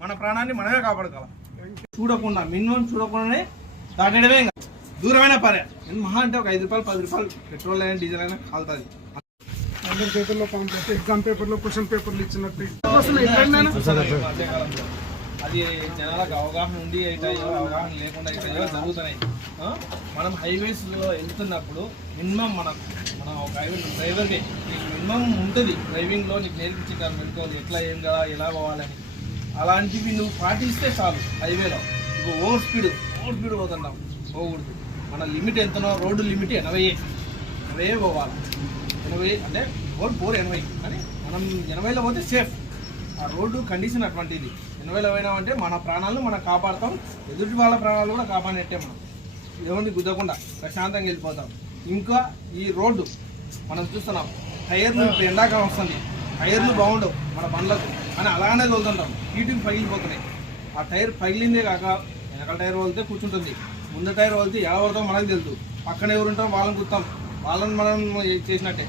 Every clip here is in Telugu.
మన ప్రాణాన్ని మనమే కాపాడుకోవాలి. చూడకుండా మినిమం చూడకుండానే దాటడమే ఇంకా. దూరమైన పరే మహా అంటే ఒక ఐదు రూపాయలు పది రూపాయలు పెట్రోల్ అయినా డీజిల్ అయినా కాలుతుంది. అందరి పేపర్లో పంపిస్తే ఎగ్జామ్ పేపర్లో క్వశ్చన్ పేపర్లు ఇచ్చినట్టు. అది జనాలకు అవగాహన ఉండి అయితే అవగాహన లేకుండా అయితే జరుగుతున్నాయి? మనం హైవేస్లో వెళ్తున్నప్పుడు మినిమం మన మన ఒక హైవే డ్రైవర్కి నీకు మినిమం ఉంటుంది డ్రైవింగ్లో నీకు నేర్పించారు మెట్టుకోవాలి ఎట్లా ఏం కదా ఎలా పోవాలని. అలాంటివి నువ్వు పాటిస్తే చాలు. హైవేలో. ఇప్పుడు ఓవర్ స్పీడ్ ఓవర్ స్పీడ్ పోతున్నావు. పోకూడదు మన లిమిట్ ఎంతనో రోడ్డు లిమిట్ ఎనభై ఎనభై పోవాలి. ఎనభై అంటే ఫోర్ ఫోర్ ఎనభై. కానీ మనం ఎనభైలో పోతే సేఫ్. ఆ రోడ్డు కండిషన్ అటువంటిది. ఎనభైలో పోయినామంటే మన ప్రాణాలను మనం కాపాడతాం. ఎదుటి వాళ్ళ ప్రాణాలు కూడా కాపాడినట్టే మనం. ఏముంది గుద్దకుండా ప్రశాంతంగా వెళ్ళిపోతాం. ఇంకా ఈ రోడ్డు మనం చూస్తున్నాం. టైర్లు ఇప్పుడు ఎండాకాలం వస్తుంది. టైర్లు బాగుండవు మన బండ్లకు. అని అలానే తోలుతుంటాం. హీటింగ్ పగిలిపోతున్నాయి ఆ టైర్ పగిలిందే కాక వెనకాల టైర్ వదిలితే కూర్చుంటుంది. ముందు టైర్ వదిలితే ఎలా పడతాం మనకు తెలుసు. పక్కన ఎవరు ఉంటాం వాళ్ళని గుర్తాం వాళ్ళని మనం చేసినట్టే.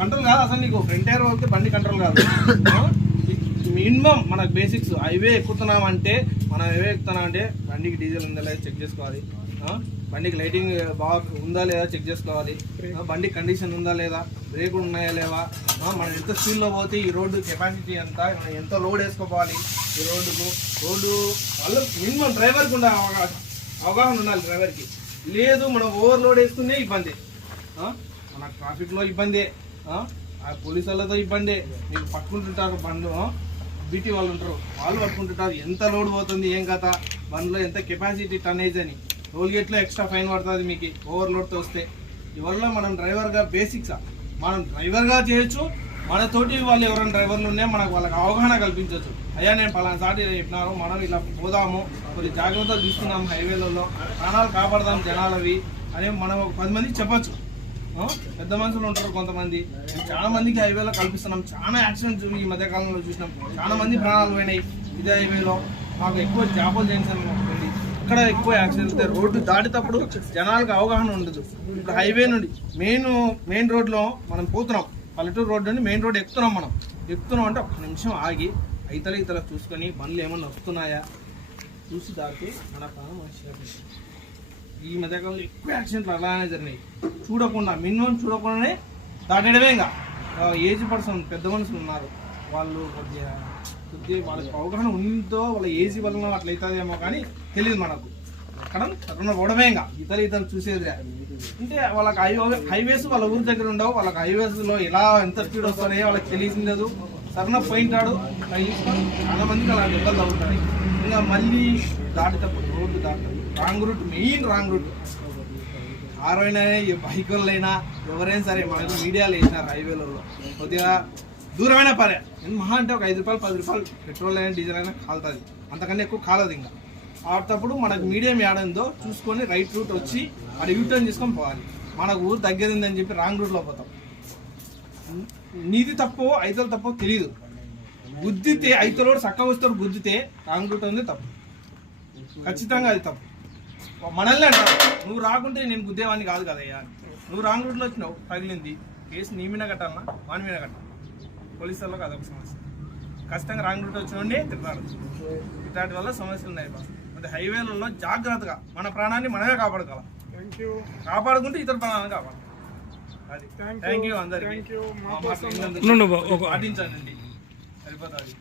కంట్రోల్ కాదు అసలు నీకు. ఫ్రంట్ టైర్ వదిలితే బండి కంట్రోల్ కాదు. మినిమం మనకు బేసిక్స్ హైవే ఎక్కుతున్నామంటే మనం హైవే ఎక్కుతున్నామంటే బండికి డీజిల్ ఉందా లేదా చెక్ చేసుకోవాలి. బండికి లైటింగ్ బాగా ఉందా లేదా చెక్ చేసుకోవాలి. బండి కండిషన్ ఉందా లేదా బ్రేకులు ఉన్నాయా లేవా? మనం ఎంత స్పీడ్లో పోతే ఈ రోడ్డు కెపాసిటీ ఎంత మనం ఎంత లోడ్ వేసుకోవాలి ఈ రోడ్డుకు? రోడ్డు వాళ్ళు మినిమం డ్రైవర్కి ఉండే అవగాహన అవగాహన ఉండాలి డ్రైవర్కి లేదు మనం ఓవర్లోడ్ వేసుకునే ఇబ్బంది? మన ట్రాఫిక్లో ఇబ్బంది. పోలీసు వాళ్ళతో ఇబ్బంది. మీకు పట్టుకుంటుంటారు బండ్లు బీటీ వాళ్ళు ఉంటారు వాళ్ళు పట్టుకుంటుంటారు. ఎంత లోడ్ పోతుంది ఏం కథ? బండ్లో ఎంత కెపాసిటీ టన్నేజ్ అని. టోల్ గేట్లో ఎక్స్ట్రా ఫైన్ పడుతుంది మీకు ఓవర్లోడ్తో వస్తే. ఇవల్ల మనం డ్రైవర్గా బేసిక్స్? మనం డ్రైవర్గా చేయొచ్చు. మనతోటి వాళ్ళు ఎవరైనా డ్రైవర్లు ఉన్నాయి మనకు వాళ్ళకి అవగాహన కల్పించవచ్చు అయ్యా నేను పలానా సాటి చెప్పినారు మనం ఇలా పోదాము కొన్ని జాగ్రత్తలు తీసుకున్నాము హైవేలలో ప్రాణాలు కాపాడదాం జనాలవి అని మనం ఒక పది మందికి చెప్పచ్చు. పెద్ద మనుషులు ఉంటారు కొంతమంది. చాలా మందికి హైవేలో కల్పిస్తున్నాం. చాలా యాక్సిడెంట్స్ ఈ మధ్యకాలంలో చూసినాం. చాలా మంది ప్రాణాలు పోయినాయి. ఇదే హైవేలో మాకు ఎక్కువ జాబులు చేయించాను అక్కడ ఎక్కువ యాక్సిడెంట్ అవుతాయి? రోడ్డు దాటేటప్పుడు జనాలకు అవగాహన ఉండదు. ఇప్పుడు హైవే నుండి మెయిన్ మెయిన్ రోడ్లో మనం పోతున్నాం. పల్లెటూరు రోడ్డు నుండి మెయిన్ రోడ్ ఎక్కుతున్నాం మనం. ఎక్కుతున్నాం అంటే ఒక నిమిషం ఆగి ఇతల ఇతల చూసుకొని బండ్లు ఏమన్నా వస్తున్నాయా? చూసి దాటి మన ప్రాణం మనిషి ఈ మధ్యకాలంలో ఎక్కువ యాక్సిడెంట్లు అలానే జరిగినాయి. చూడకుండా మినిమం చూడకుండానే దాటడమే ఇంకా. ఏజ్ పర్సన్ పెద్ద మనుషులు ఉన్నారు. వాళ్ళు కొద్దిగా కొద్దిగా వాళ్ళకి అవగాహన ఉందో వాళ్ళ ఏజ్ వలన అట్లా అవుతుందేమో కానీ తెలియదు మనకు. అక్కడ సడన్ పోవడమే ఇంకా ఇతర ఇతరు చూసేది అంటే వాళ్ళకి హైవే హైవేస్ వాళ్ళ ఊరి దగ్గర ఉండవు. వాళ్ళకి హైవేస్లో ఎలా ఎంత స్పీడ్ వస్తున్నాయో వాళ్ళకి తెలియదు సడన్ పోయింటాడు. తగిలిస్తాడు చాలా మందికి అలా దెబ్బలు తగ్గుతాయి ఇంకా మళ్ళీ దాటేటప్పుడు road దాటదు wrong route main wrong route. ఆరోయినా bike వాళ్ళైనా ఎవరైనా సరే మనకు మీడియాలో వేసినారు హైవేలలో. కొద్దిగా దూరమైన పరే మహా అంటే ఒక ఐదు రూపాయలు పది రూపాయలు పెట్రోల్ అయినా డీజిల్ అయినా కాలుతుంది. అంతకన్నా ఎక్కువ కాలదు ఇంకా. ఆడేటప్పుడు మనకు మీడియం ఏడందో చూసుకొని రైట్ రూట్ వచ్చి అక్కడ యూటర్న్ చేసుకొని పోవాలి. మనకు ఊరు దగ్గర ఉందని చెప్పి రాంగ్ రూట్లో పోతాం. నీది తప్పో ఐతలు తప్పో తెలియదు గుద్దితే ఐదులో చక్కగా వస్తారు గుద్దితే రాంగ్ రూట్ ఉంది తప్పు. ఖచ్చితంగా అది తప్పు. మనల్ని అంటారు నువ్వు రాకుంటే నేను గుద్దేవాడిని కాదు కదయ్యా నువ్వు రాంగ్ రూట్లో వచ్చినావు తగిలింది. కేసు నీ మీద కట్టాలన్నా వాని మీద కట్టాలి. పోలీసు వాళ్ళకి అదొక సమస్య. ఖచ్చితంగా రాంగ్ రూట్ వచ్చిన తిడతారు ఇట్లాంటి వల్ల సమస్యలు ఉన్నాయి అంటే హైవేలలో జాగ్రత్తగా మన ప్రాణాన్ని మనమే కాపాడుకోవాలి. కాపాడుకుంటే ఇతర ప్రాణాలను కాపాడు అది. థ్యాంక్ యూ అందరికీ. పాటించండి. సరిపోతుంది.